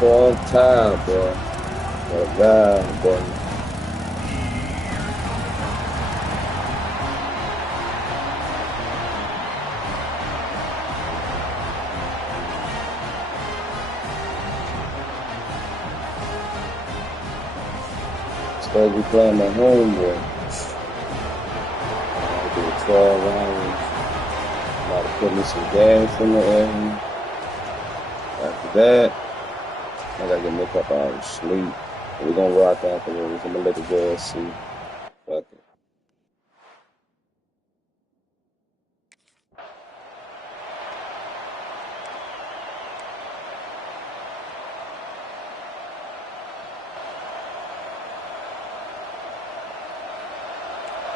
Boy, I'm tired, boy. Oh, God, boy. Supposed to be playing my homeboy. I do 12 rounds. I'm about to put me some gas in the air. After that, I gotta get me a couple hours sleep. We're gonna rock afterwards. I'm gonna let the girls see. Fuck it.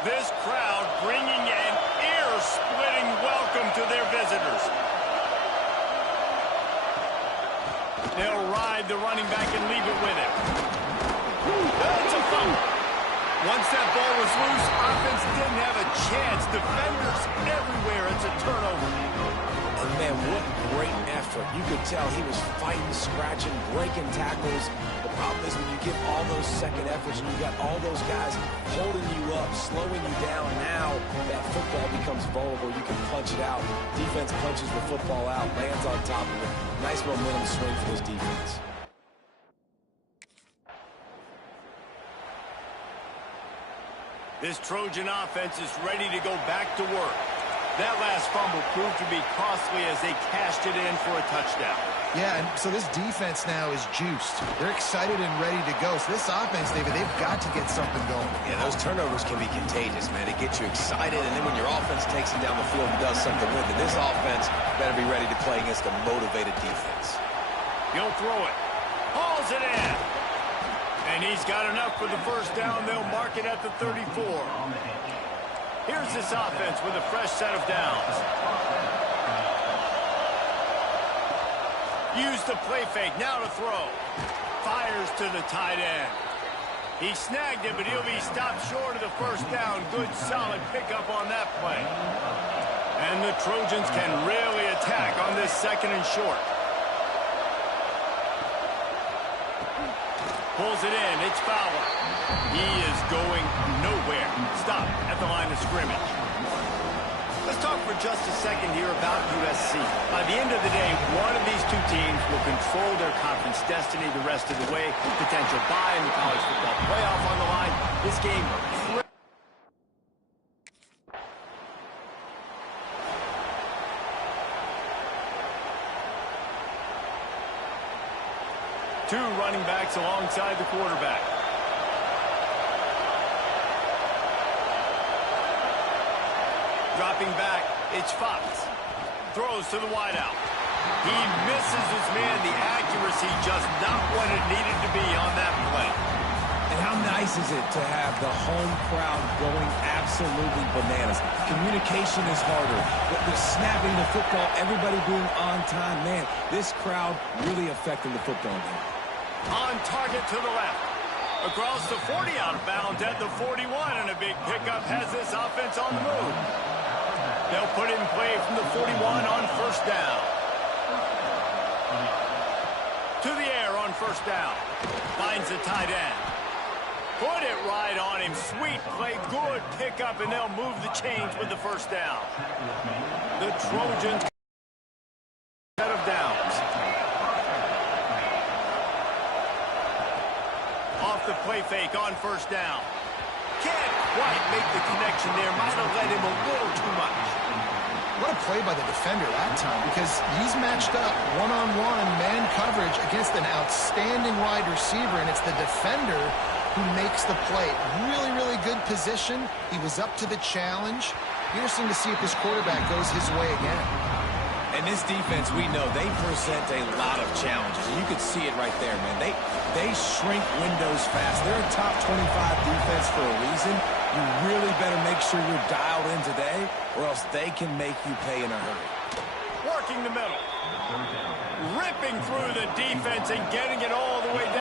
This crowd bringing an ear-splitting welcome to their visitors. They'll ride the running back and leave it with him. That's a fumble. Once that ball was loose, offense didn't have a chance. Defenders everywhere. It's a turnover. And man, what great effort. You could tell he was fighting, scratching, breaking tackles. The problem is when you give all those second efforts and you got all those guys holding you up, slowing you down, now that football becomes vulnerable. You can punch it out. Defense punches the football out, lands on top of it. Nice momentum swing for this defense. This Trojan offense is ready to go back to work. That last fumble proved to be costly as they cashed it in for a touchdown. Yeah, and so this defense now is juiced. They're excited and ready to go. So this offense, David, they've got to get something going. Yeah, those turnovers can be contagious, man. It gets you excited, and then when your offense takes it down the field and does something with it, this offense better be ready to play against a motivated defense. He'll throw it. Hauls it in. And he's got enough for the first down. They'll mark it at the 34. Here's this offense with a fresh set of downs. Use the play fake. Now to throw. Fires to the tight end. He snagged it, but he'll be stopped short of the first down. Good, solid pickup on that play. And the Trojans can really attack on this second and short. Pulls it in. It's Fowler. He is going nowhere. Stop at the line of scrimmage. Let's talk for just a second here about USC. By the end of the day, one of these two teams will control their conference destiny the rest of the way. Potential bye in the college football playoff on the line. This game... Two running backs alongside the quarterback. Dropping back, it's Fox. Throws to the wideout. He misses his man. The accuracy just not what it needed to be on that play. And how nice is it to have the home crowd going absolutely bananas? Communication is harder. The snapping the football, everybody being on time. Man, this crowd really affecting the football game. On target to the left. Across the 40, out of bounds at the 41, and a big pickup has this offense on the move. They'll put it in play from the 41 on first down. To the air on first down. Finds the tight end. Put it right on him. Sweet play, good pickup, and they'll move the chains with the first down. The Trojans set of downs. Off the play fake on first down. Can't quite make the connection there. Might have led him a little too much. What a play by the defender that time, because he's matched up one-on-one man coverage against an outstanding wide receiver, and it's the defender who makes the play. Really, really good position. He was up to the challenge. Interesting to see if this quarterback goes his way again. And this defense, we know, they present a lot of challenges. You could see it right there, man. They shrink windows fast. They're a top 25 defense for a reason. You really better make sure you're dialed in today, or else they can make you pay in a hurry. Working the middle. Ripping through the defense and getting it all the way down.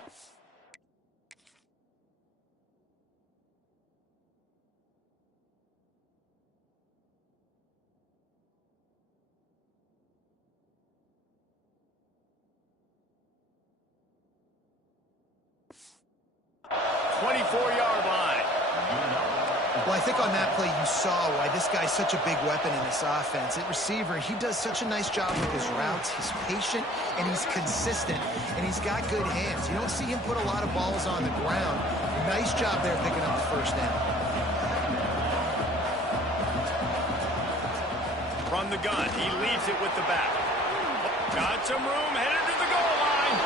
Well, I think on that play you saw why this guy's such a big weapon in this offense. At receiver, he does such a nice job with his routes. He's patient, and he's consistent, and he's got good hands. You don't see him put a lot of balls on the ground. Nice job there picking up the first down. From the gun, he leaves it with the back. Got some room, headed to the goal line,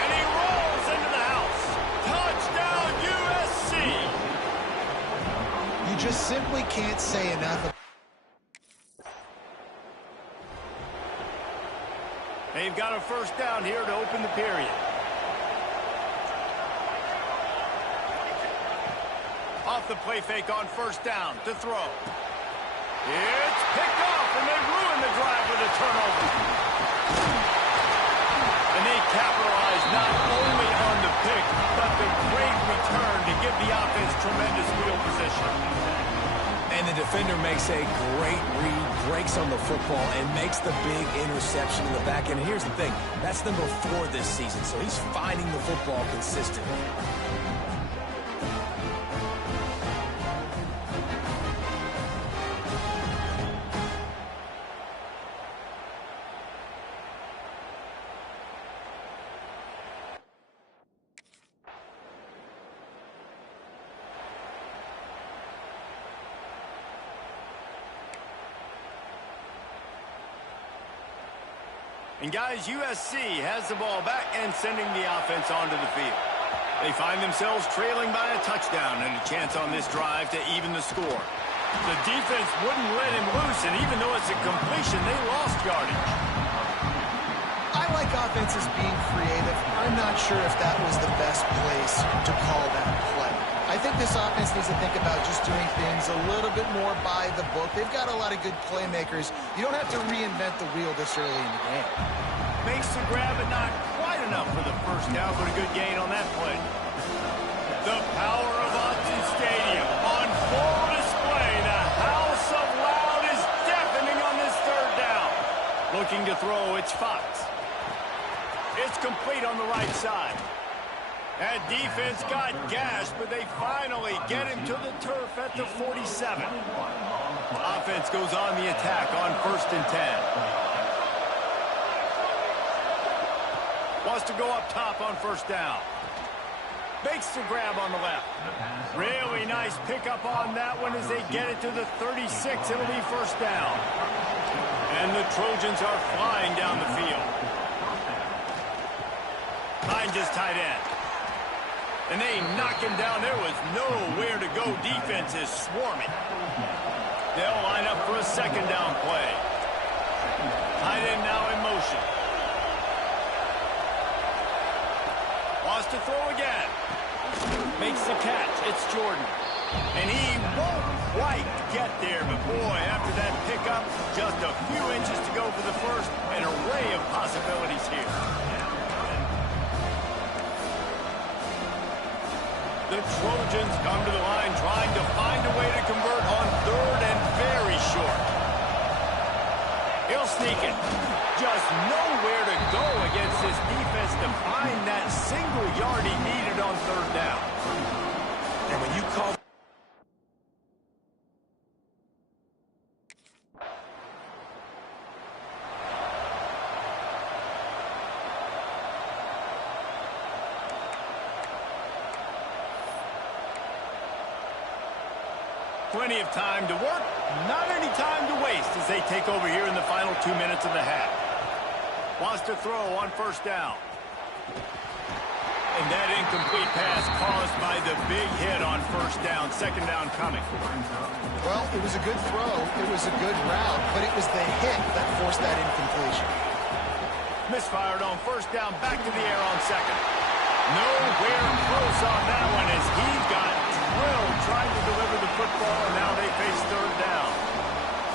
and he rolls into the house. Touchdown, USC! You just simply can't say enough. They've got a first down here to open the period. Off the play fake on first down to throw. It's picked off, and they ruin the drive with a turnover. And they capitalize not only on the pick, but the great return to give the offense tremendous field position. And the defender makes a great read, breaks on the football, and makes the big interception in the back end. And here's the thing, that's number 4 this season, so he's finding the football consistently. And guys, USC has the ball back and sending the offense onto the field. They find themselves trailing by a touchdown and a chance on this drive to even the score. The defense wouldn't let him loose, and even though it's a completion, they lost yardage. I like offenses being creative. I'm not sure if that was the best place to call that play. I think this offense needs to think about just doing things a little bit more by the book. They've got a lot of good playmakers. You don't have to reinvent the wheel this early in the game. Makes the grab, but not quite enough for the first down, but a good gain on that play. The power of Autzen Stadium on full display. The house of loud is deafening on this third down. Looking to throw, it's Fox. It's complete on the right side. That defense got gashed, but they finally get him to the turf at the 47. Offense goes on the attack on 1st and 10. Wants to go up top on first down. Makes the grab on the left. Really nice pickup on that one as they get it to the 36. It'll be first down. And the Trojans are flying down the field. Behind his tight end. And they knock him down. There was nowhere to go. Defense is swarming. They'll line up for a second down play. Tight end now in motion. Wants to throw again. Makes the catch. It's Jordan. And he won't quite get there. But boy, after that pickup, just a few inches to go for the first. An array of possibilities here. The Trojans come to the line trying to find a way to convert on 3rd and very short. He'll sneak it. Just nowhere to go against this defense to find that single yard he needed on 3rd down. And when you call... Plenty of time to work, not any time to waste as they take over here in the final 2 minutes of the half. Wants to throw on first down. And that incomplete pass caused by the big hit on first down. Second down coming. Well, it was a good throw. It was a good route, but it was the hit that forced that incompletion. Misfired on first down, back to the air on second. Nowhere close on that one as he got drilled trying to deliver the football, and now they face 3rd down.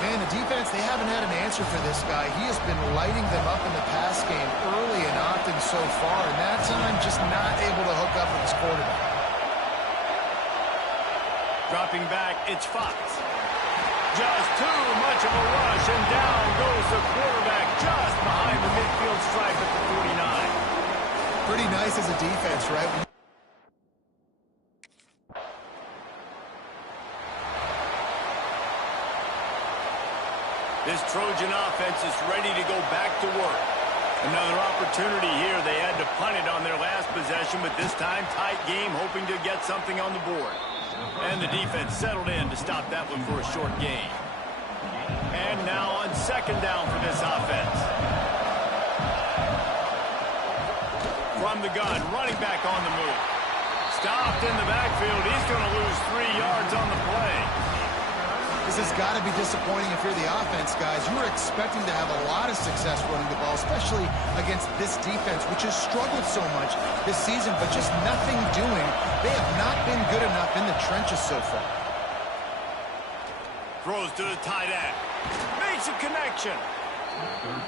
Man, the defense, they haven't had an answer for this guy. He has been lighting them up in the pass game early and often so far, and that time just not able to hook up with his quarterback. Dropping back, it's Fox. Just too much of a rush, and down goes the quarterback just behind the midfield stripe at the 49. Pretty nice as a defense, right? This Trojan offense is ready to go back to work. Another opportunity here. They had to punt it on their last possession, but this time tight game, hoping to get something on the board. And the defense settled in to stop that one for a short gain. And now on second down for this offense. From the gun, running back on the move. Stopped in the backfield. He's going to lose 3 yards on the play. This has got to be disappointing if you're the offense, guys. You were expecting to have a lot of success running the ball, especially against this defense, which has struggled so much this season, but just nothing doing. They have not been good enough in the trenches so far. Throws to the tight end. Makes a connection.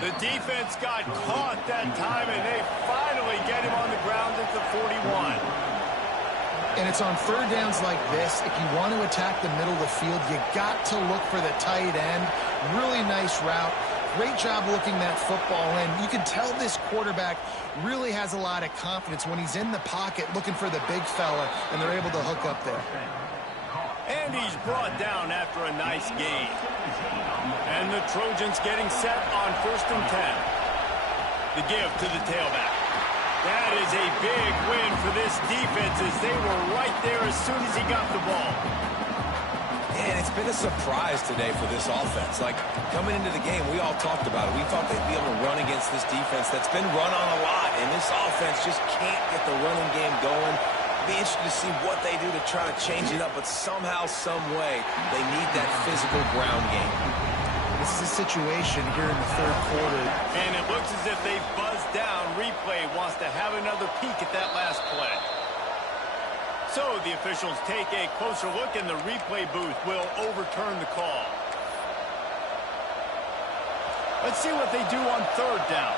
The defense got caught that time, and they finally get him on the ground at the 41. And it's on third downs like this. If you want to attack the middle of the field, you got to look for the tight end. Really nice route. Great job looking that football in. You can tell this quarterback really has a lot of confidence when he's in the pocket looking for the big fella, and they're able to hook up there. And he's brought down after a nice gain. And the Trojans getting set on 1st and 10. The give to the tailback. That is a big win for this defense as they were right there as soon as he got the ball. And it's been a surprise today for this offense. Like, coming into the game, we all talked about it. We thought they'd be able to run against this defense that's been run on a lot. And this offense just can't get the running game going. Be interested to see what they do to try to change it up. But somehow, some way, they need that physical ground game. This is a situation here in the third quarter. And it looks as if they've buzzed down. Replay wants to have another peek at that last play. So the officials take a closer look, and the replay booth will overturn the call. Let's see what they do on third down.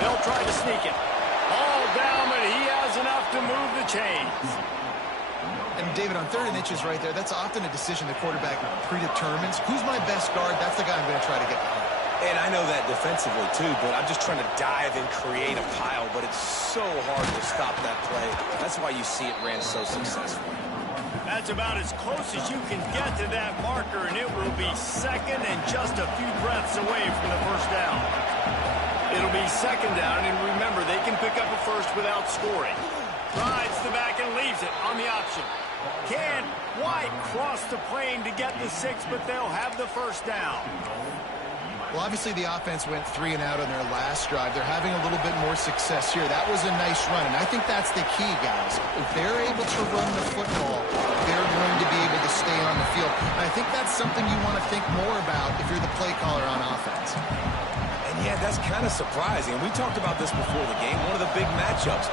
They'll try to sneak it. All down, but he has enough to move the chains. And, David, on third and inches right there, that's often a decision the quarterback predetermines. Who's my best guard? That's the guy I'm going to try to get behind. And I know that defensively, too, but I'm just trying to dive and create a pile, but it's so hard to stop that play. That's why you see it ran so successfully. That's about as close as you can get to that marker, and it will be second and just a few breaths away from the first down. It'll be second down, and remember, they can pick up a first without scoring. Drives the back and leaves it on the option. Can't quite cross the plane to get the 6, but they'll have the first down. Well, obviously the offense went 3 and out on their last drive. They're having a little bit more success here. That was a nice run, and I think that's the key, guys. If they're able to run the football, they're going to be able to stay on the field. And I think that's something you want to think more about if you're the play caller on offense. And yeah, that's kind of surprising. We talked about this before the game. One of the big matchups.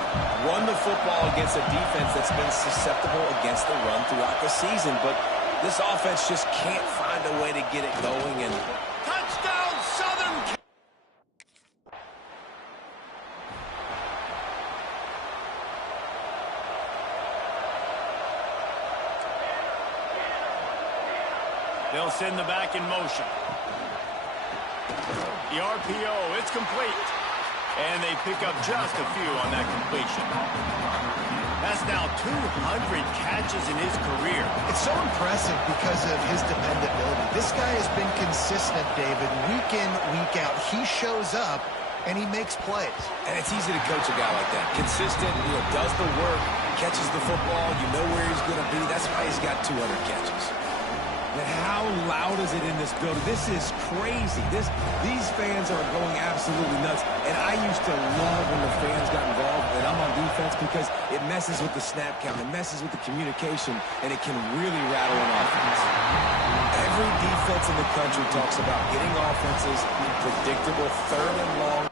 Run the football against a defense that's been susceptible against the run throughout the season. But this offense just can't find a way to get it going. And touchdown, Southern. They'll send the back in motion. The RPO, it's complete. And they pick up just a few on that completion. That's now 200 catches in his career. It's so impressive because of his dependability. This guy has been consistent, David, week in, week out. He shows up, and he makes plays. And it's easy to coach a guy like that. Consistent, does the work, catches the football, you know where he's going to be. That's why he's got 200 catches. But how loud is it in this building? This is crazy. These fans are going absolutely nuts. And I used to love when the fans got involved, and I'm on defense, because it messes with the snap count. It messes with the communication, and it can really rattle an offense. Every defense in the country talks about getting offenses predictable, third and long.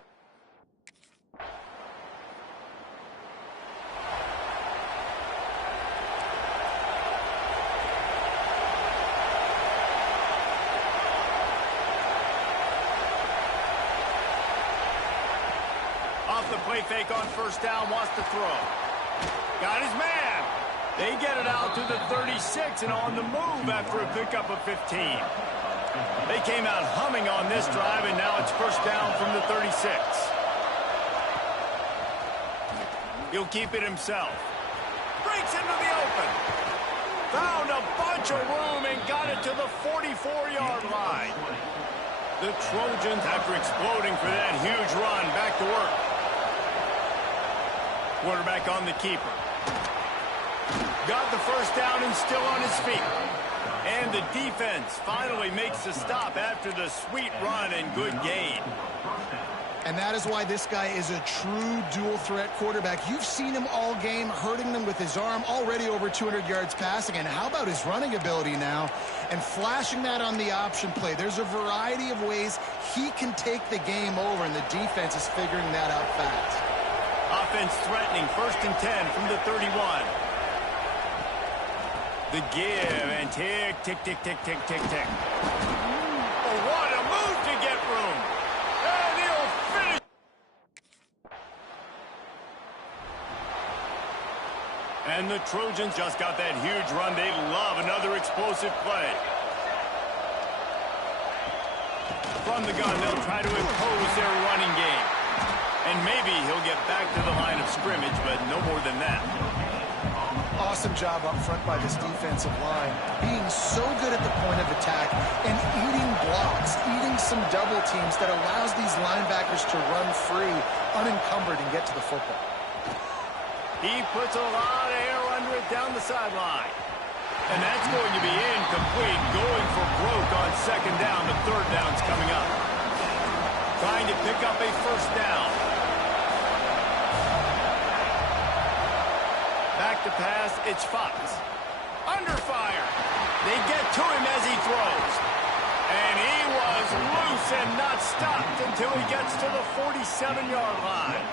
Fake on first down, wants to throw. Got his man. They get it out to the 36 and on the move after a pickup of 15. They came out humming on this drive, and now it's first down from the 36. He'll keep it himself. Breaks into the open. Found a bunch bunch of room and got it to the 44-yard line. The Trojans, after exploding for that huge run, back to work. Quarterback on the keeper. Got the first down and still on his feet. And the defense finally makes the stop after the sweet run and good gain. And that is why this guy is a true dual-threat quarterback. You've seen him all game, hurting them with his arm, already over 200 yards passing. And how about his running ability now? And flashing that on the option play. There's a variety of ways he can take the game over, and the defense is figuring that out fast. Offense threatening, 1st and 10 from the 31. The give, and tick, tick, tick, tick, tick, tick, tick. Oh, what a move to get room. And he'll finish. And the Trojans just got that huge run. They love another explosive play. From the gun, they'll try to impose their running game. And maybe he'll get back to the line of scrimmage, but no more than that. Awesome job up front by this defensive line, being so good at the point of attack and eating blocks, eating some double teams that allows these linebackers to run free, unencumbered, and get to the football. He puts a lot of air under it down the sideline. And that's going to be incomplete, going for broke on 2nd down. The 3rd down's coming up. Trying to pick up a 1st down. Back to pass, it's Fox. Under fire. They get to him as he throws. And he was loose and not stopped until he gets to the 47-yard line.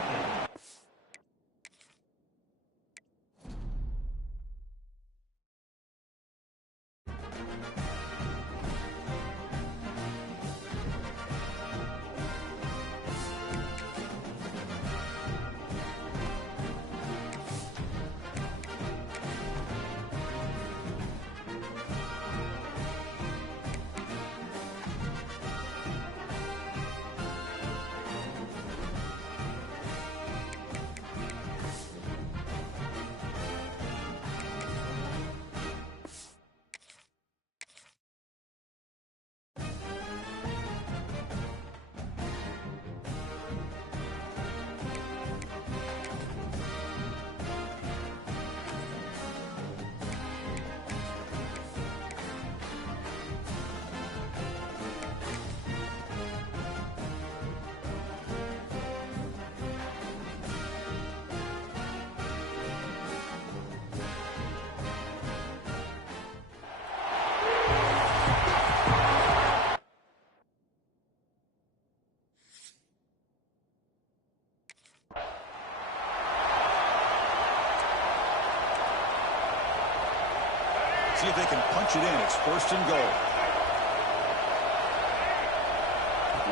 See if they can punch it in. It's 1st and goal.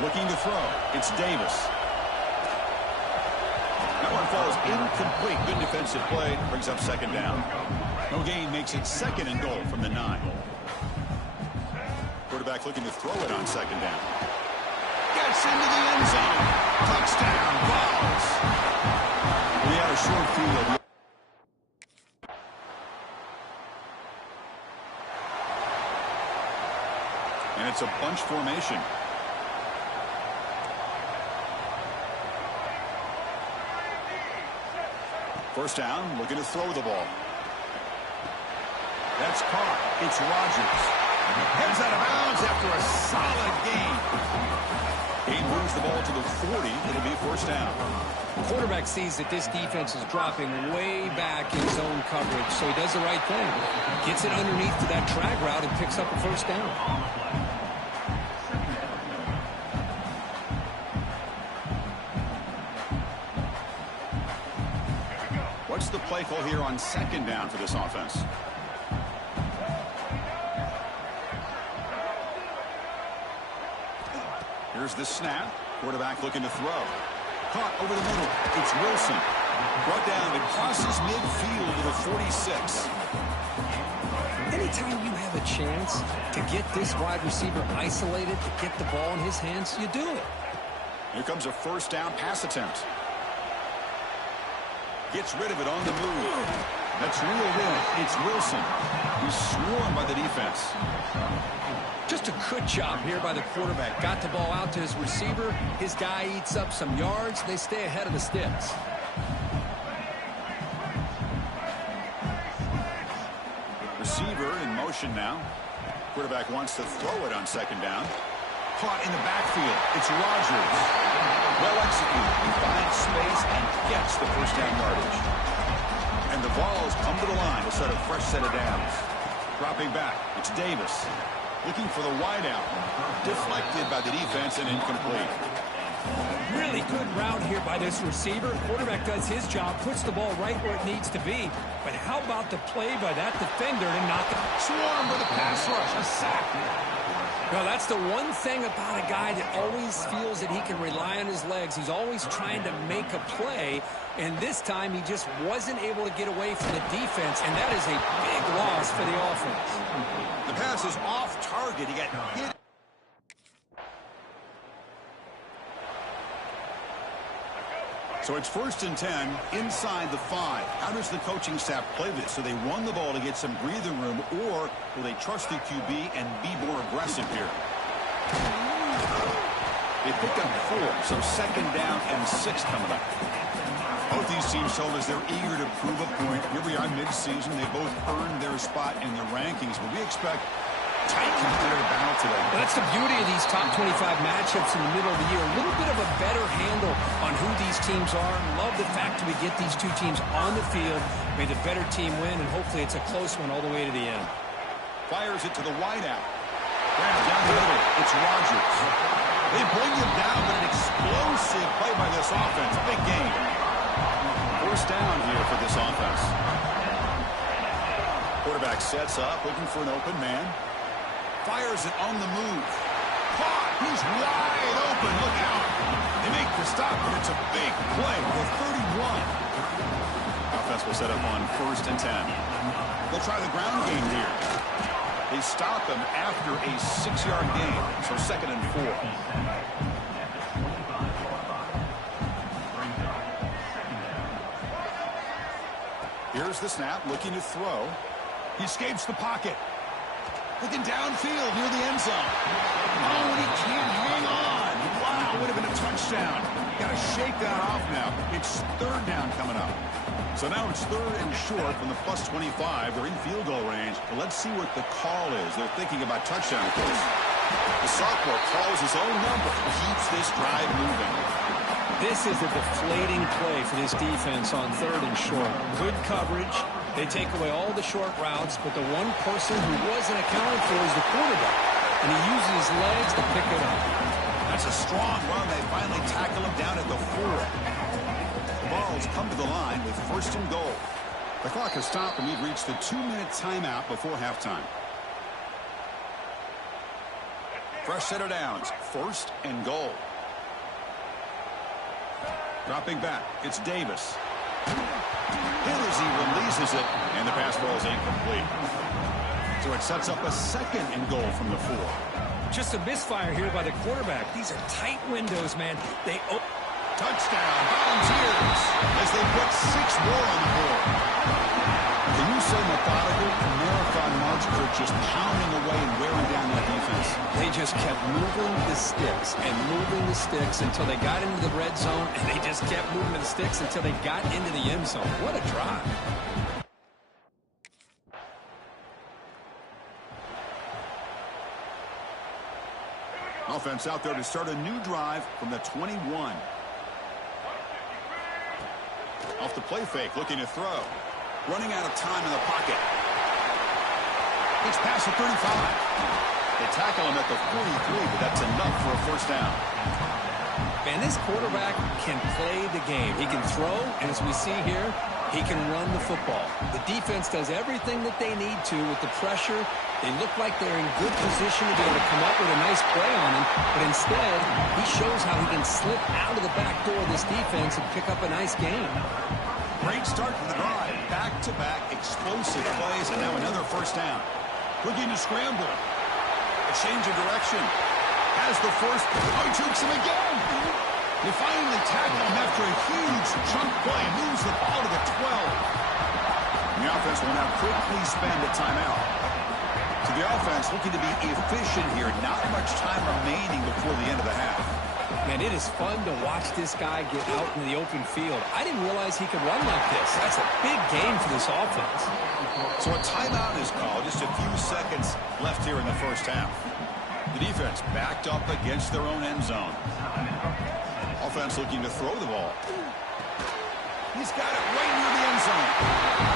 Looking to throw. It's Davis. That one falls incomplete. Good defensive play. Brings up 2nd down. No gain makes it 2nd and goal from the 9. Quarterback looking to throw it on 2nd down. Gets into the end zone. Touchdown, Vols. We had a short field. And it's a bunch formation. First down, looking to throw the ball. That's caught. It's Rodgers. Heads out of bounds after a solid gain. He moves the ball to the 40. It'll be 1st down. The quarterback sees that this defense is dropping way back in zone coverage, so he does the right thing. Gets it underneath to that drag route and picks up a 1st down. What's the play call here on 2nd down for this offense? Here's the snap. Quarterback looking to throw. Caught over the middle. It's Wilson. Brought down. It crosses midfield to the 46. Anytime you have a chance to get this wide receiver isolated, to get the ball in his hands, you do it. Here comes a 1st down pass attempt. Gets rid of it on the move. That's reeled in. It's Wilson. He's swarmed by the defense. Just a good job here by the quarterback. Got the ball out to his receiver. His guy eats up some yards. They stay ahead of the sticks. Receiver in motion now. Quarterback wants to throw it on second down. Caught in the backfield. It's Rodgers. Well executed. He finds space and gets the first down yardage. And the balls come to the line to start a fresh set of downs. Dropping back. It's Davis. Looking for the wideout. Deflected by the defense and incomplete. Really good route here by this receiver. Quarterback does his job, puts the ball right where it needs to be. But how about the play by that defender to knock it? Swarm with a pass rush. A sack. Well, that's the one thing about a guy that always feels that he can rely on his legs. He's always trying to make a play. And this time, he just wasn't able to get away from the defense. And that is a big loss for the offense. The pass is off target. He got hit. So it's 1st and 10 inside the 5. How does the coaching staff play this? So they run the ball to get some breathing room, or will they trust the QB and be more aggressive here? They pick up 4, so 2nd down and 6 coming up. Both these teams told us they're eager to prove a point. Here we are mid-season. They both earned their spot in the rankings, but we expect tight competitive battle today. Well, that's the beauty of these top 25 matchups in the middle of the year. A little bit of a better handle on who these teams are. Love the fact that we get these two teams on the field. May the better team win, and hopefully it's a close one all the way to the end. Fires it to the wideout. Grabs down the middle. It's Rodgers. They bring him down, but an explosive play by this offense. Big game. 1st down here for this offense. Quarterback sets up, looking for an open man. Fires it on the move. Caught. He's wide open. Look out. They make the stop, but it's a big play for 31. Offense will set up on 1st and 10. They'll try the ground game here. They stop him after a 6-yard gain, so 2nd and 4. Here's the snap, looking to throw. He escapes the pocket. Looking downfield near the end zone. Oh, and he can't hang on. Wow, would have been a touchdown. Got to shake that off now. It's 3rd down coming up. So now it's 3rd and short from the plus 25. They're in field goal range. But let's see what the call is. They're thinking about touchdown, of course. The sophomore calls his own number. Keeps this drive moving. This is a deflating play for this defense on 3rd and short. Good coverage. They take away all the short routes, but the one person who wasn't accounted for is the quarterback. And he uses his legs to pick it up. That's a strong run. They finally tackle him down at the 4. The balls come to the line with 1st and goal. The clock has stopped, and we've reached the 2-minute timeout before halftime. Fresh set of downs. 1st and goal. Dropping back. It's Davis. Hit as he releases it, and the pass ball is incomplete. So it sets up a 2nd and goal from the 4. Just a misfire here by the quarterback. These are tight windows, man. They Touchdown, Volunteers, as they put 6 more on the board. Can you say methodical? Marathon march for just pounding away and wearing down that defense. They just kept moving the sticks and moving the sticks until they got into the red zone, and they just kept moving the sticks until they got into the end zone. What a drive. Offense out there to start a new drive from the 21. Off the play fake, looking to throw. Running out of time in the pocket. It's past the 35. They tackle him at the 43, but that's enough for a 1st down. Man, this quarterback can play the game. He can throw, and as we see here, he can run the football. The defense does everything that they need to with the pressure. They look like they're in good position to be able to come up with a nice play on him, but instead, he shows how he can slip out of the back door of this defense and pick up a nice gain. Great start to the drive. Back-to-back explosive plays, and now another 1st down. Looking to scramble. A change of direction. Has the 1st. Oh, he jukes him again. They finally tackle him after a huge chunk play. Moves the ball to the 12. And the offense will now quickly spend a timeout. So the offense looking to be efficient here. Not much time remaining before the end of the half. Man, it is fun to watch this guy get out in the open field. I didn't realize he could run like this. That's a big game for this offense. So a timeout is called. Just a few seconds left here in the first half. The defense backed up against their own end zone. Offense looking to throw the ball. He's got it right near the end zone.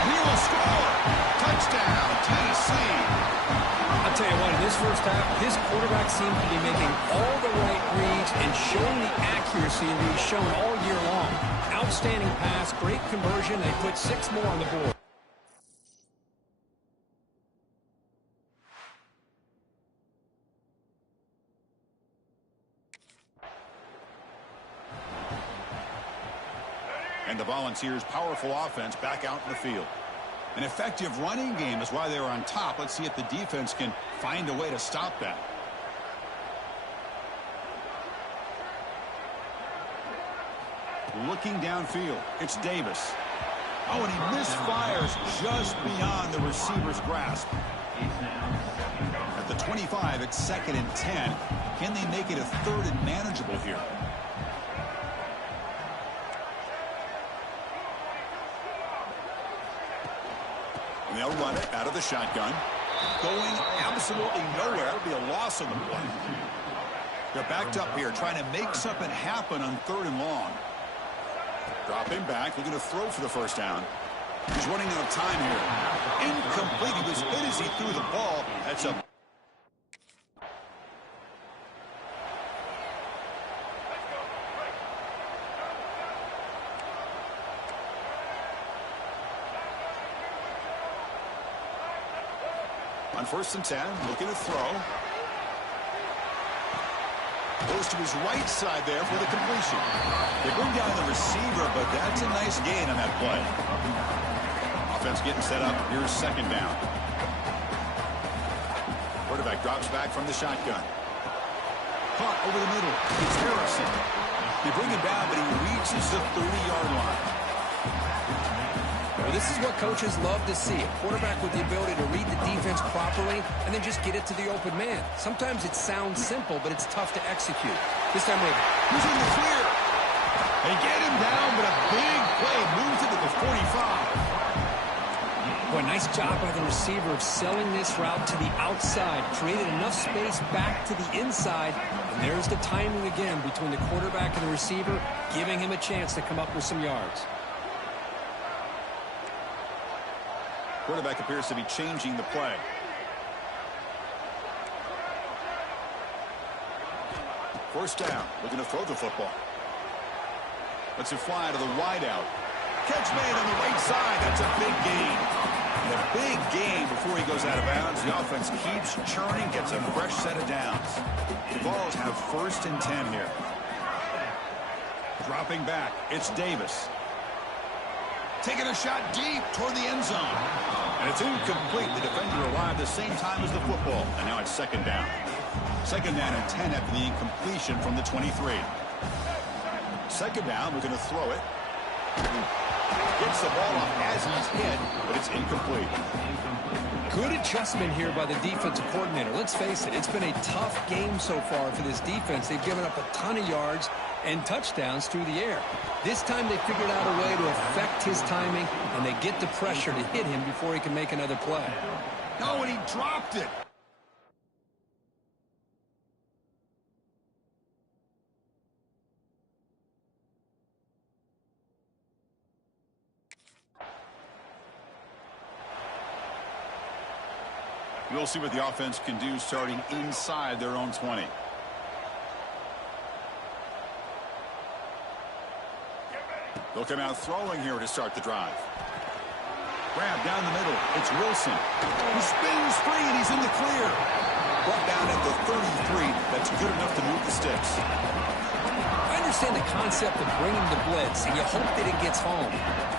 He will score. Touchdown, Tennessee. I'll tell you what, in this first half, his quarterback seemed to be making all the right reads and showing the accuracy that he's shown all year long. Outstanding pass, great conversion. They put 6 more on the board. And the Volunteers' powerful offense back out in the field. An effective running game is why they were on top. Let's see if the defense can find a way to stop that. Looking downfield, it's Davis. Oh, and he misfires just beyond the receiver's grasp. At the 25, it's 2nd and 10. Can they make it a 3rd and manageable here? And they'll run it out of the shotgun. Going absolutely nowhere. It'll be a loss on the play. They're backed up here, trying to make something happen on 3rd and long. Dropping back, looking to throw for the first down. He's running out of time here. Incomplete. He was hit as he threw the ball. That's a... On 1st and 10, looking to throw. Goes to his right side there for the completion. They bring down the receiver, but that's a nice gain on that play. Offense getting set up. Here's 2nd down. Quarterback drops back from the shotgun. Caught over the middle. It's Harrison. They bring him down, but he reaches the 30-yard line. Well, this is what coaches love to see. A quarterback with the ability to read the defense properly and then just get it to the open man. Sometimes it sounds simple, but it's tough to execute. This time he's in the clear. They get him down, but a big play moves it to the 45. Boy, nice job by the receiver of selling this route to the outside. Created enough space back to the inside. And there's the timing again between the quarterback and the receiver, giving him a chance to come up with some yards. Quarterback appears to be changing the play. First down, looking to throw the football. Lets it fly to the wideout. Catch made on the right side. That's a big gain. And a big gain before he goes out of bounds. The offense keeps churning, gets a fresh set of downs. The Vols have 1st and 10 here. Dropping back, it's Davis. Taking a shot deep toward the end zone. And it's incomplete. The defender arrived the same time as the football. And now it's 2nd down. 2nd down and 10 after the incompletion from the 23. 2nd down, we're going to throw it. Gets the ball off as he's hit, but it's incomplete. Good adjustment here by the defensive coordinator. Let's face it, it's been a tough game so far for this defense. They've given up a ton of yards and touchdowns through the air. This time they figured out a way to affect his timing, and they get the pressure to hit him before he can make another play. No, and he dropped it. We'll see what the offense can do starting inside their own 20. They'll come out throwing here to start the drive. Grab down the middle. It's Wilson. He spins free and he's in the clear. Brought down at the 33. That's good enough to move the sticks. I understand the concept of bringing the blitz, and you hope that it gets home.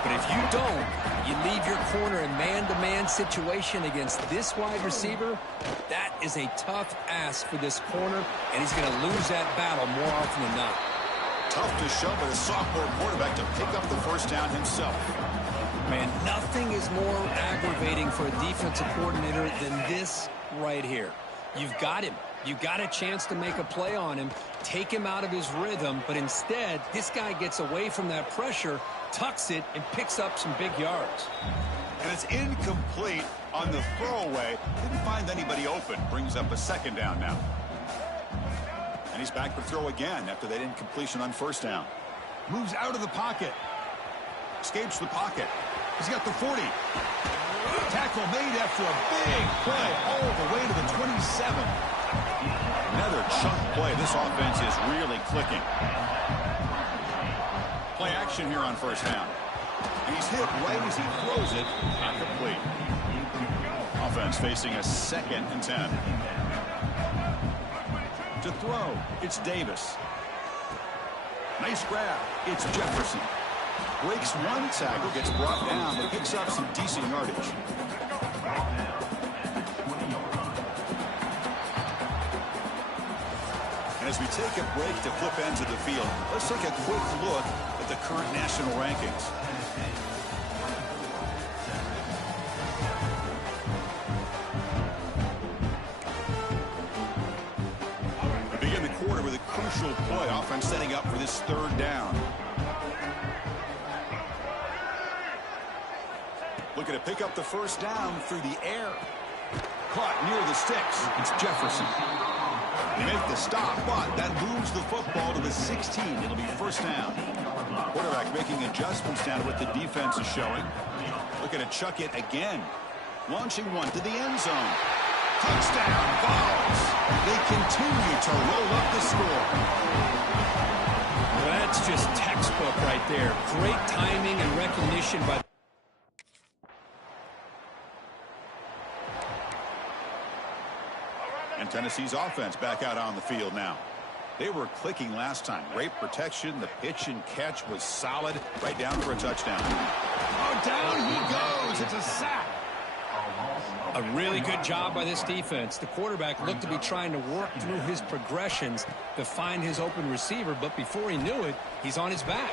But if you don't, you leave your corner in man-to-man situation against this wide receiver. That is a tough ask for this corner, and he's going to lose that battle more often than not. Tough to show, but a sophomore quarterback to pick up the first down himself. Man, nothing is more aggravating for a defensive coordinator than this right here. You've got him. You got a chance to make a play on him, take him out of his rhythm, but instead, this guy gets away from that pressure, tucks it, and picks up some big yards. And it's incomplete on the throwaway. Didn't find anybody open. Brings up a second down now. And he's back to throw again after that incompletion on first down. Moves out of the pocket. Escapes the pocket. He's got the 40. Tackle made after a big play all the way to the 27. Another chunk play. This offense is really clicking. Play action here on first down. And he's hit right as he throws it. Not complete. Offense facing a 2nd and 10. To throw, it's Davis. Nice grab. It's Jefferson. Breaks one tackle, gets brought down, but picks up some decent yardage. And as we take a break to flip ends of the field, let's take a quick look at the current national rankings. We begin the quarter with a crucial play. Offense setting up for this 3rd down. Looking to pick up the first down through the air. Caught near the sticks. It's Jefferson. They make the stop, but that moves the football to the 16. It'll be first down. Quarterback making adjustments down to what the defense is showing. Looking to chuck it again. Launching one to the end zone. Touchdown, Vols. They continue to roll up the score. Well, that's just textbook right there. Great timing and recognition by And Tennessee's offense back out on the field now. They were clicking last time. Great protection. The pitch and catch was solid. Right down for a touchdown. Oh, down he goes. It's a sack. a really good job by this defense. The quarterback looked to be trying to work through his progressions to find his open receiver, but before he knew it, he's on his back.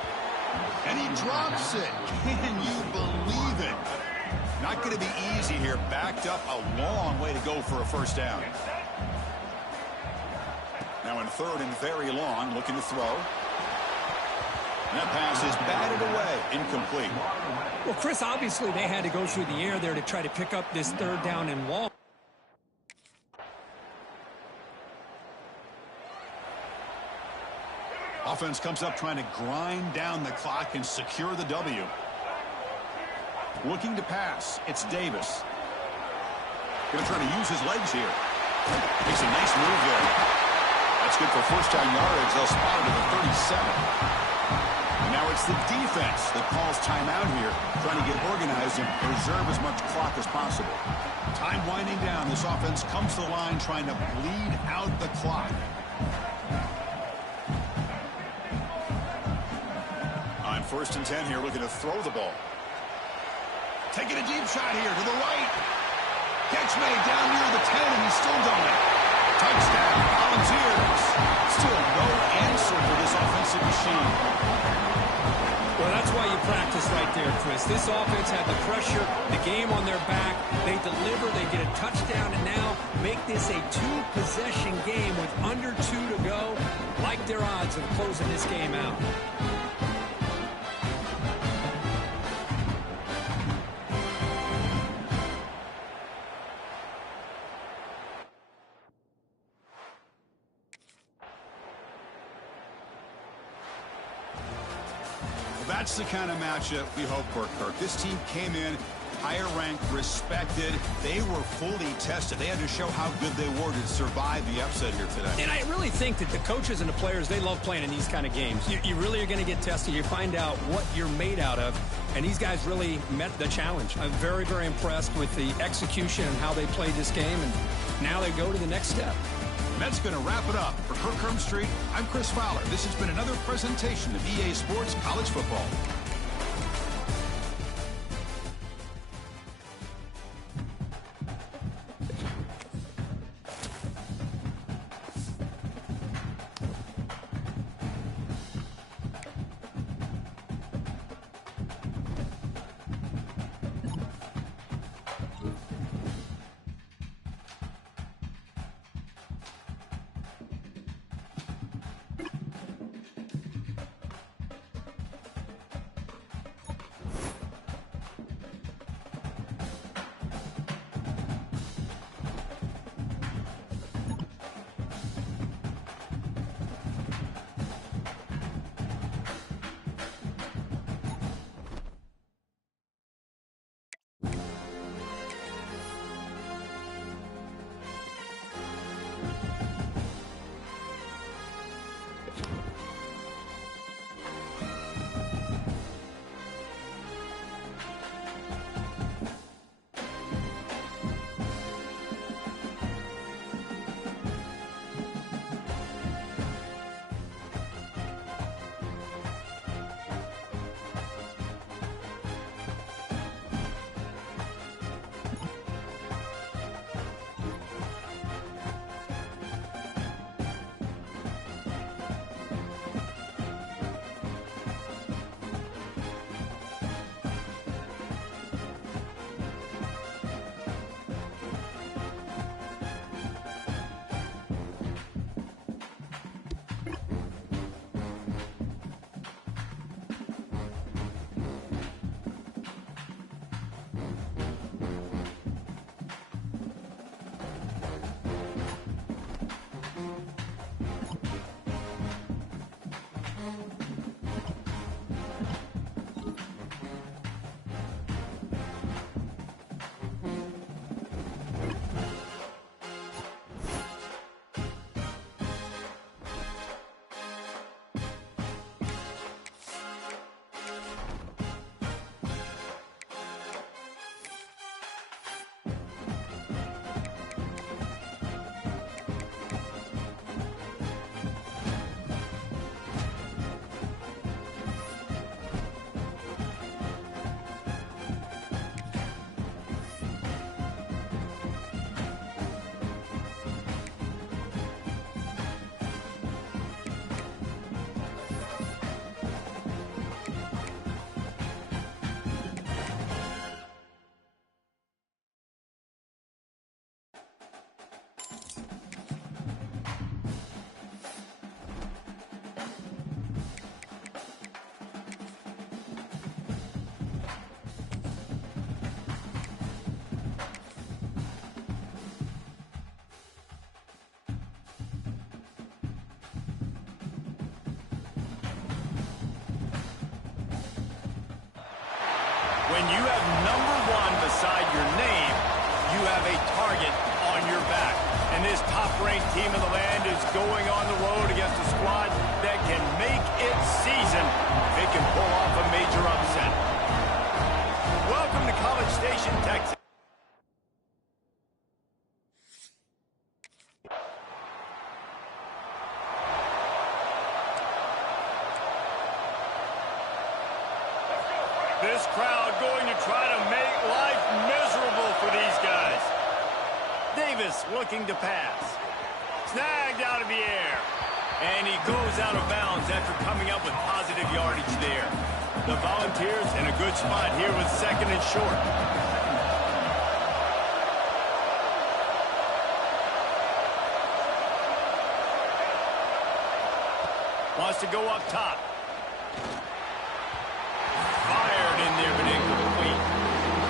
And he drops it. Can you believe it? Not going to be easy here. Backed up a long way to go for a first down. Now in third and very long, looking to throw. And that pass is batted away, incomplete. Well, Chris, obviously they had to go through the air there to try to pick up this third down and long. Offense comes up trying to grind down the clock and secure the W. Looking to pass. It's Davis. Going to try to use his legs here. Makes a nice move there. That's good for first down yardage. They'll spot it at the 37. And now it's the defense that calls timeout here, trying to get organized and preserve as much clock as possible. Time winding down. This offense comes to the line trying to bleed out the clock. On first and 10 here, looking to throw the ball. Taking a deep shot here to the right. Catch made down near the 10, and he's still going. Touchdown, Volunteers. Still no answer for this offensive machine. Well, that's why you practice right there, Chris. This offense had the pressure, the game on their back. They deliver, they get a touchdown, and now make this a two-possession game with under 2 to go. Like their odds of closing this game out. That's the kind of matchup we hope for, Kirk. This team came in higher ranked, respected. They were fully tested. They had to show how good they were to survive the upset here today. And I really think that the coaches and the players, they love playing in these kind of games. You really are going to get tested. You find out what you're made out of. And these guys really met the challenge. I'm very, very impressed with the execution and how they played this game. And now they go to the next step. And that's going to wrap it up. For Kirk Hermstreet, I'm Chris Fowler. This has been another presentation of EA Sports College Football. When you have number 1 beside your name, you have a target on your back. And this top-ranked team in the land is going on the road against a squad that can make its season if it can pull off a major upset. Welcome to College Station, Texas. This crowd going to try to make life miserable for these guys. Davis looking to pass. Snagged out of the air. And he goes out of bounds after coming up with positive yardage there. The Volunteers in a good spot here with 2nd and short. Wants to go up top. Fired in there, but incomplete.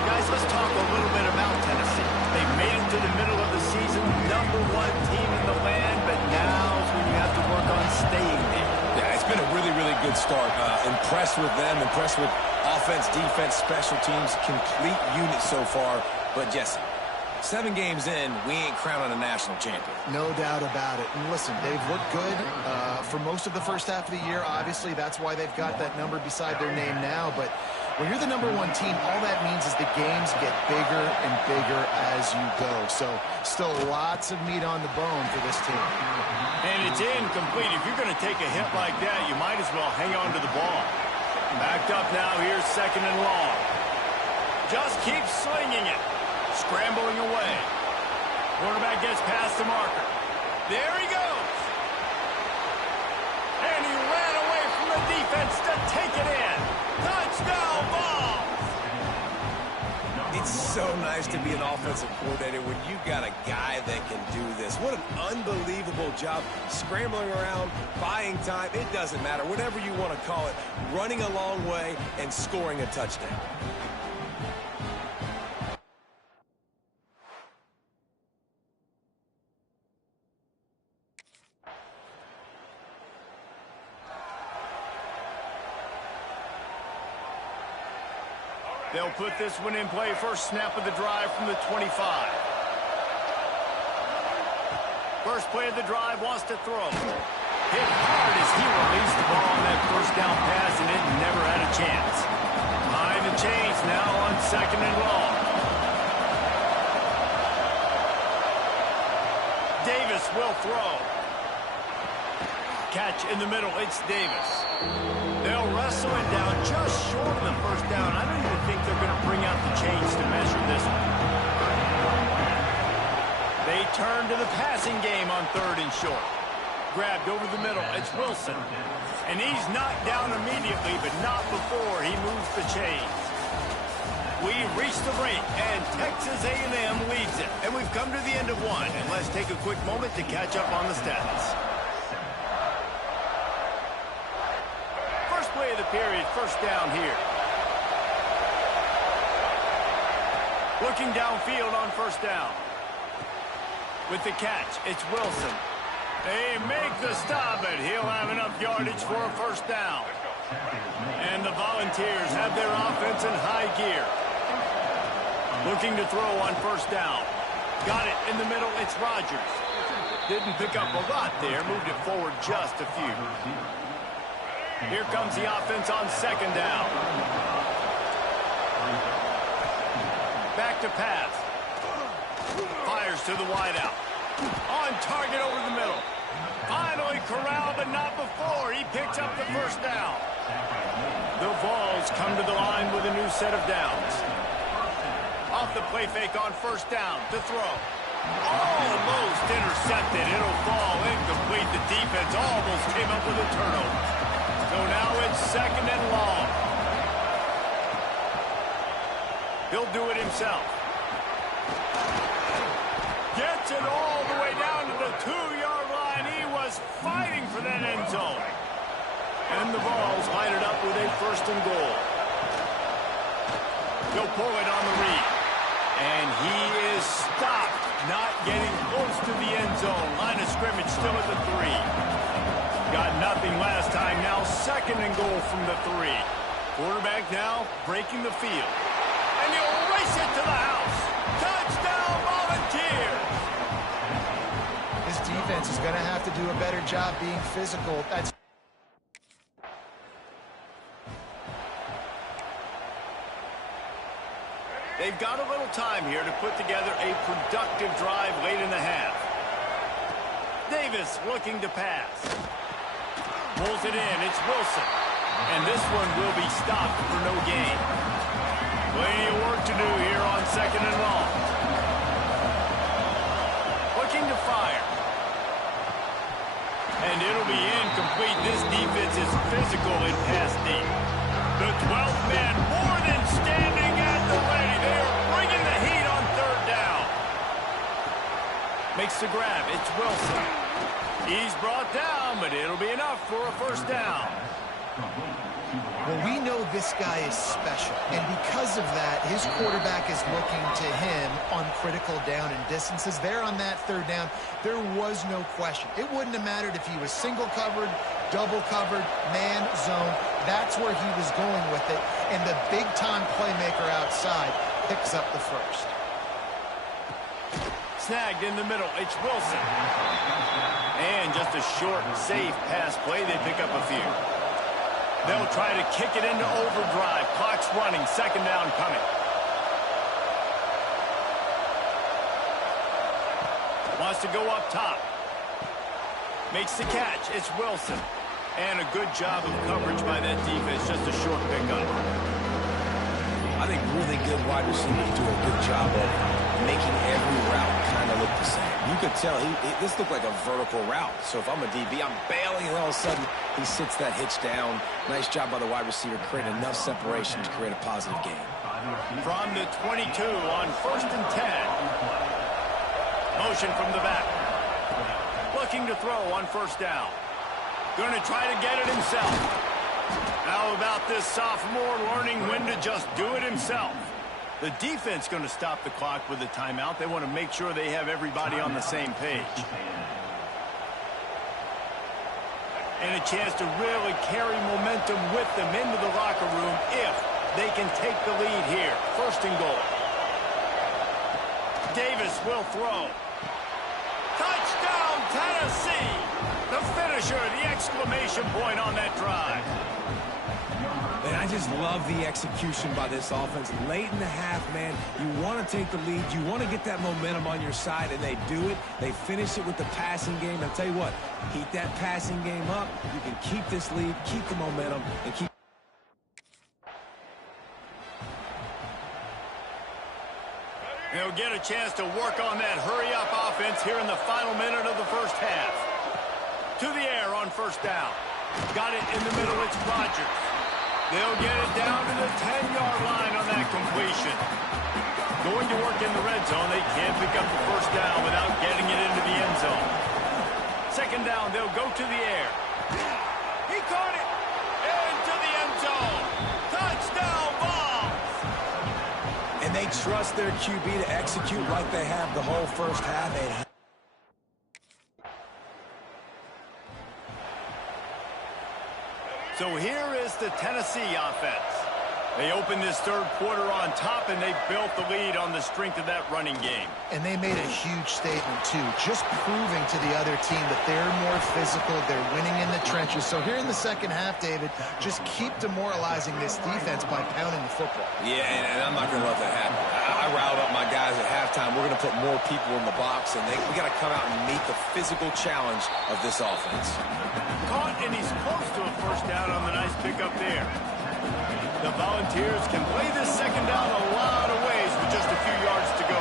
Guys, let's talk a little bit about Tennessee. They made it to the middle of the season, number 1 team in the land, but now's when you have to work on staying there. Yeah, it's been a really, really good start. Impressed with them, impressed with offense, defense, special teams, complete unit so far. But Jesse, 7 games in, we ain't crowning a national champion. No doubt about it. And listen, they've looked good for most of the first half of the year. Obviously, that's why they've got that number beside their name now. But when you're the number 1 team, all that means is the games get bigger and bigger as you go. So still lots of meat on the bone for this team. And it's incomplete. If you're going to take a hit like that, you might as well hang on to the ball. Backed up now. Here's 2nd and long. Just keep slinging it. Scrambling away. Quarterback gets past the marker. There he goes. And he ran away from the defense to take it in. Touchdown ball. It's so nice to be an offensive coordinator when you got a guy that can do this. What an unbelievable job scrambling around, buying time. It doesn't matter. Whatever you want to call it. Running a long way and scoring a touchdown. They'll put this one in play. First snap of the drive from the 25. First play of the drive, wants to throw. Hit hard as he released the ball on that first down pass, and it never had a chance. Behind the chains now on 2nd and long. Davis will throw. Catch in the middle, it's Davis. They'll wrestle it down just short of the first down. I don't even think they're going to bring out the chains to measure this one. They turn to the passing game on 3rd and short. Grabbed over the middle. It's Wilson. And he's knocked down immediately, but not before he moves the chains. We reach the break, and Texas A&M leads it. And we've come to the end of 1. And let's take a quick moment to catch up on the stats. Play of the period, first down here. Looking downfield on first down. With the catch, it's Wilson. They make the stop, but he'll have enough yardage for a first down. And the Volunteers have their offense in high gear. Looking to throw on first down. Got it in the middle, it's Rodgers. Didn't pick up a lot there, moved it forward just a few. Here comes the offense on 2nd down. Back to pass. Fires to the wideout. On target over the middle. Finally corralled, but not before. He picks up the first down. The Vols come to the line with a new set of downs. Off the play fake on first down to throw. Almost intercepted. It'll fall incomplete. The defense almost came up with a turnover. So now it's 2nd and long. He'll do it himself. Gets it all the way down to the 2-yard line. He was fighting for that end zone. And the Vols line it up with a 1st and goal. He'll pull it on the read. And he is stopped, not getting close to the end zone. Line of scrimmage still at the 3. Got nothing last time. Now 2nd and goal from the 3. Quarterback now breaking the field. Lace it to the house. Touchdown, Volunteers. This defense is going to have to do a better job being physical. They've got a little time here to put together a productive drive late in the half. Davis looking to pass. Pulls it in. It's Wilson. And this one will be stopped for no gain. Plenty of work to do here on 2nd and long. Looking to fire. And it'll be incomplete. This defense is physical in pass deep. The 12th man more than standing at the ready. They are bringing the heat on 3rd down. Makes the grab. It's Wilson. He's brought down, but it'll be enough for a 1st down. Well, we know this guy is special, and because of that, his quarterback is looking to him on critical down and distances. There on that 3rd down, there was no question. It wouldn't have mattered if he was single covered, double covered, man, zone. That's where he was going with it, and the big-time playmaker outside picks up the 1st. Snagged in the middle. It's Wilson. And just a short, safe pass play. They pick up a few. They'll try to kick it into overdrive. Clock's running. 2nd down coming. Wants to go up top. Makes the catch. It's Wilson. And a good job of coverage by that defense. Just a short pickup. I think really good wide receivers do a good job of making every route kind of look the same. You could tell this looked like a vertical route. So if I'm a DB, I'm bailing, and all of a sudden he sits that hitch down. Nice job by the wide receiver, creating enough separation to create a positive gain. From the 22 on 1st and 10. Motion from the back. Looking to throw on 1st down. Going to try to get it himself. How about this sophomore learning when to just do it himself? The defense going to stop the clock with a timeout. They want to make sure they have everybody on the same page. And a chance to really carry momentum with them into the locker room if they can take the lead here. 1st and goal. Davis will throw. Touchdown, Tennessee! The finisher, the exclamation point on that drive. And I just love the execution by this offense. Late in the half, man, you want to take the lead. You want to get that momentum on your side, and they do it. They finish it with the passing game. I'll tell you what, keep that passing game up. You can keep this lead, keep the momentum, and keep... They'll get a chance to work on that hurry-up offense here in the final minute of the 1st half. To the air on 1st down. Got it in the middle. It's Rodgers. They'll get it down to the 10-yard line on that completion. Going to work in the red zone. They can't pick up the 1st down without getting it into the end zone. 2nd down, they'll go to the air. He caught it. Into the end zone. Touchdown ball. And they trust their QB to execute like they have the whole 1st half. And so here is the Tennessee offense. They opened this 3rd quarter on top, and they built the lead on the strength of that running game. And they made a huge statement, too, just proving to the other team that they're more physical, they're winning in the trenches. So here in the 2nd half, David, just keep demoralizing this defense by pounding the football. Yeah, and I'm not going to let that happen. I riled up my guys at halftime. We're going to put more people in the box, and we got to come out and meet the physical challenge of this offense. Caught, and he's close to a 1st down on the nice pickup there. The Volunteers can play this 2nd down a lot of ways with just a few yards to go.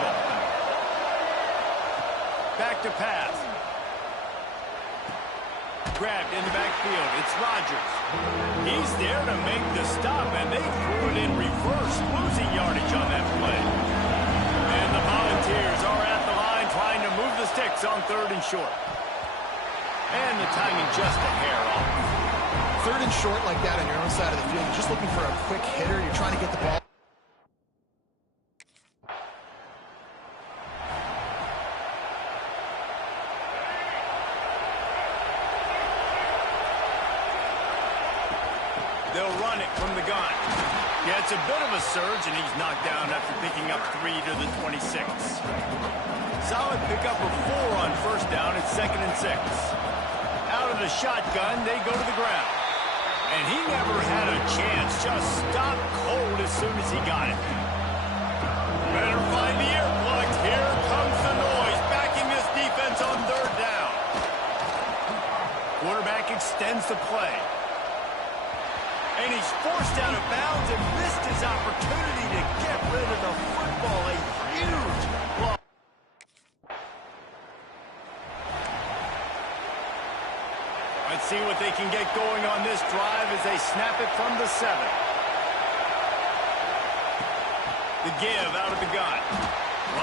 Back to pass. Grabbed in the backfield. It's Rodgers. He's there to make the stop, and they threw it in reverse, losing yardage on that play. And the Volunteers are at the line trying to move the sticks on 3rd and short. And the timing just a hair off. 3rd and short like that on your own side of the field. You're just looking for a quick hitter. You're trying to get the ball. They'll run it from the gun. Yeah, it's a bit of a surge, and he's knocked down after picking up 3 to the 26. Solid pickup of 4 on first down. It's 2nd and 6. Out of the shotgun, they go to the ground. And he never had a chance. Just stopped cold as soon as he got it. Better find the earplugs. Here comes the noise, backing this defense on 3rd down. Quarterback extends the play. And he's forced out of bounds and missed his opportunity to get rid of the football. A huge block. Let's see what they can get going on this drive as they snap it from the 7. The give out of the gun.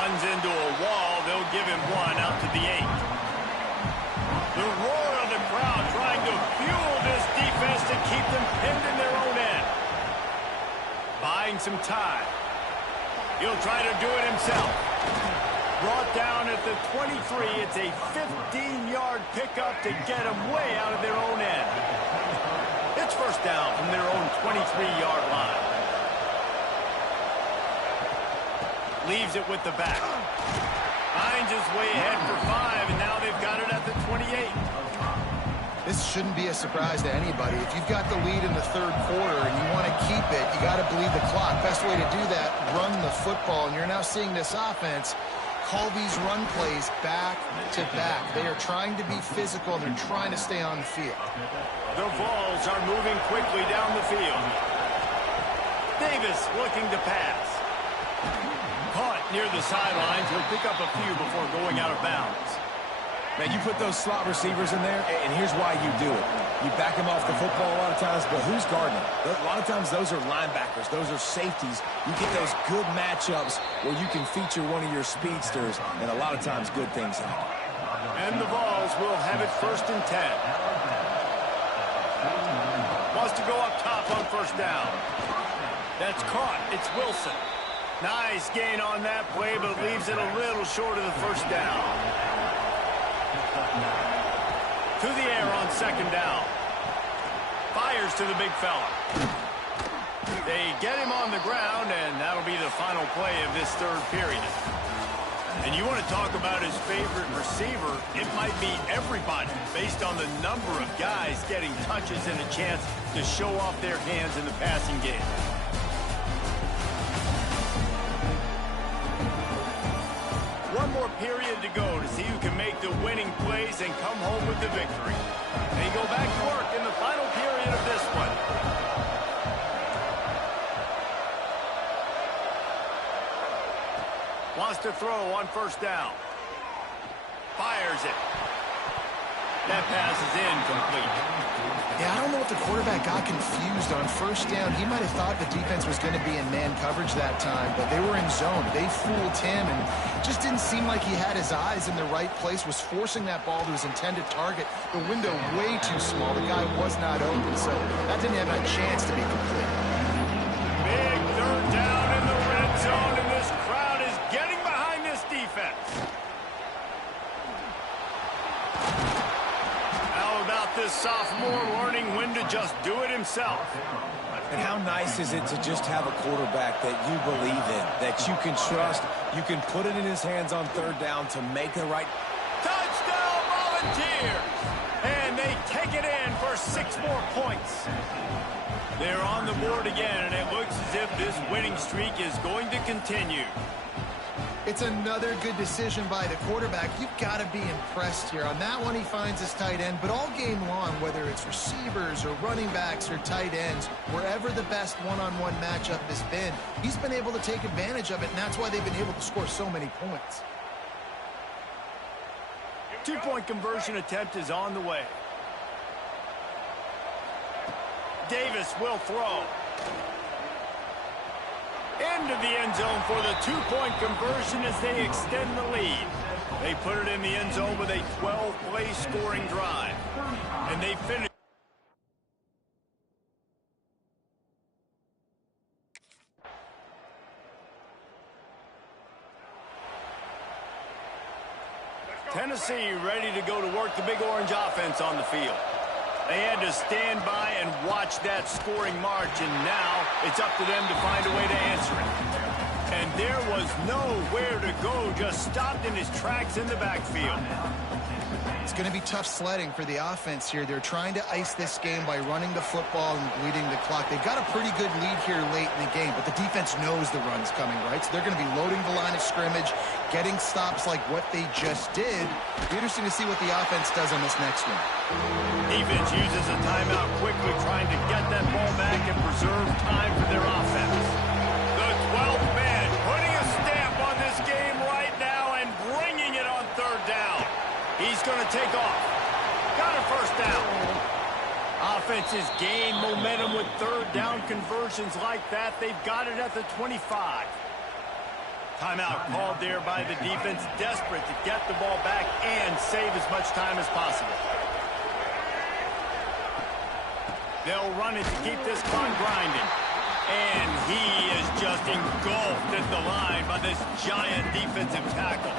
Runs into a wall. They'll give him 1 out to the 8. The roar of the crowd trying to fuel this defense to keep them pinned in their own end. Buying some time. He'll try to do it himself. Brought down at the 23. It's a 15-yard pickup to get them way out of their own end. It's first down from their own 23-yard line. Leaves it with the back. Finds his way ahead for 5, and now they've got it at the 28. This shouldn't be a surprise to anybody. If you've got the lead in the 3rd quarter and you want to keep it, you got to bleed the clock. Best way to do that, run the football. And you're now seeing this offense call these run plays back to back. They are trying to be physical, and they're trying to stay on the field. The Vols are moving quickly down the field. Davis looking to pass. Caught near the sidelines. He'll pick up a few before going out of bounds. Man, you put those slot receivers in there, and here's why you do it. You back them off the football a lot of times, but who's guarding them? A lot of times those are linebackers. Those are safeties. You get those good matchups where you can feature one of your speedsters, and a lot of times good things happen. And the Vols will have it 1st and 10. Wants to go up top on first down. That's caught. It's Wilson. Nice gain on that play, but leaves it a little short of the first down. To the air on 2nd down. Fires to the big fella. They get him on the ground, and that'll be the final play of this 3rd period. And you want to talk about his favorite receiver, it might be everybody, based on the number of guys getting touches and a chance to show off their hands in the passing game. One more period to go to see who can make the winning plays and come home with the victory. They go back to work in the final period of this one. Wants to throw on first down. Fires it. That pass is incomplete. Yeah, I don't know if the quarterback got confused on first down. He might have thought the defense was going to be in man coverage that time, but they were in zone. They fooled him, and just didn't seem like he had his eyes in the right place, was forcing that ball to his intended target. The window way too small. The guy was not open, so that didn't have a chance to be complete. Big 3rd down in the red zone, and this crowd is getting behind this defense. This sophomore learning when to just do it himself. And how nice is it to just have a quarterback that you believe in, that you can trust, you can put it in his hands on 3rd down to make the right... Touchdown Volunteers! And they take it in for 6 more points. They're on the board again, and it looks as if this winning streak is going to continue. It's another good decision by the quarterback. You've got to be impressed here. On that one, he finds his tight end, but all game long, whether it's receivers or running backs or tight ends, wherever the best one-on-one matchup has been, he's been able to take advantage of it, and that's why they've been able to score so many points. 2-point conversion attempt is on the way. Davis will throw. Into the end zone for the 2-point conversion as they extend the lead. They put it in the end zone with a 12-play scoring drive. And they finish. Tennessee ready to go to work the Big Orange offense on the field. They had to stand by and watch that scoring march, and now it's up to them to find a way to answer it. And there was nowhere to go, just stopped in his tracks in the backfield. It's going to be tough sledding for the offense here. They're trying to ice this game by running the football and bleeding the clock. They've got a pretty good lead here late in the game, but the defense knows the run's coming, right? So they're going to be loading the line of scrimmage, getting stops like what they just did. It'll be interesting to see what the offense does on this next one. Defense uses a timeout quickly, trying to get that ball back and preserve time for their offense. The 12th man putting a stamp on this game right now and bringing it on third down. He's going to take off. Got a first down. Offenses gain momentum with third down conversions like that. They've got it at the 25. Timeout called there by the defense, desperate to get the ball back and save as much time as possible. They'll run it to keep this clock grinding. And he is just engulfed at the line by this giant defensive tackle.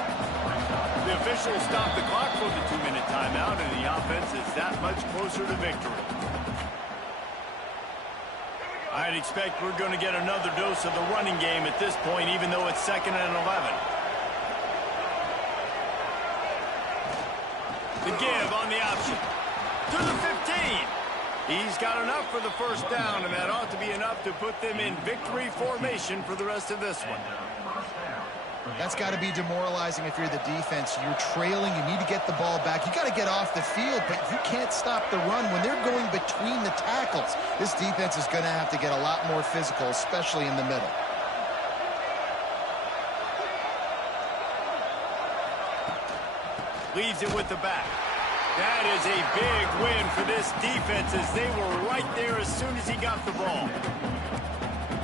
The officials stopped the clock for the 2-minute timeout, and the offense is that much closer to victory. I'd expect we're going to get another dose of the running game at this point, even though it's 2nd and 11. The give on the option. To the 15. He's got enough for the first down, and that ought to be enough to put them in victory formation for the rest of this one. That's got to be demoralizing if you're the defense. You're trailing. You need to get the ball back. You got to get off the field, but you can't stop the run when they're going between the tackles. This defense is going to have to get a lot more physical, especially in the middle. Leaves it with the back. That is a big win for this defense, as they were right there as soon as he got the ball.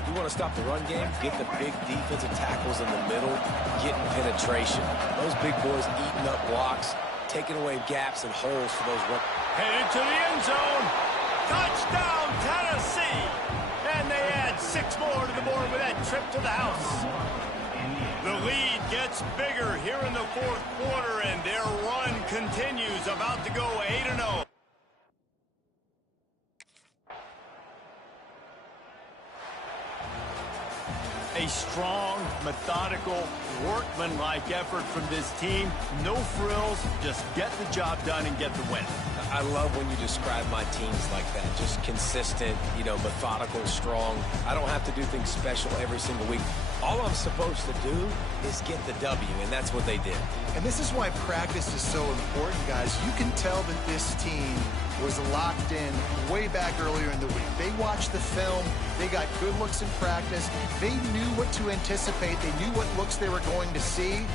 You want to stop the run game? Get the big defensive tackles in the middle, getting penetration. Those big boys eating up blocks, taking away gaps and holes for those run. Headed to the end zone. Touchdown, Tennessee. And they add 6 more to the board with that trip to the house. The lead gets bigger here in the 4th quarter, and their run continues, about to go 8-0. A strong, methodical, workmanlike effort from this team. No frills, just get the job done and get the win. I love when you describe my teams like that. Just consistent, methodical, strong. I don't have to do things special every single week. All I'm supposed to do is get the W, and that's what they did. And this is why practice is so important, guys. You can tell that this team was locked in way back earlier in the week. They watched the film. They got good looks in practice. They knew what to anticipate. They knew what looks they were going to see.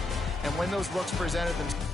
And when those looks presented themselves,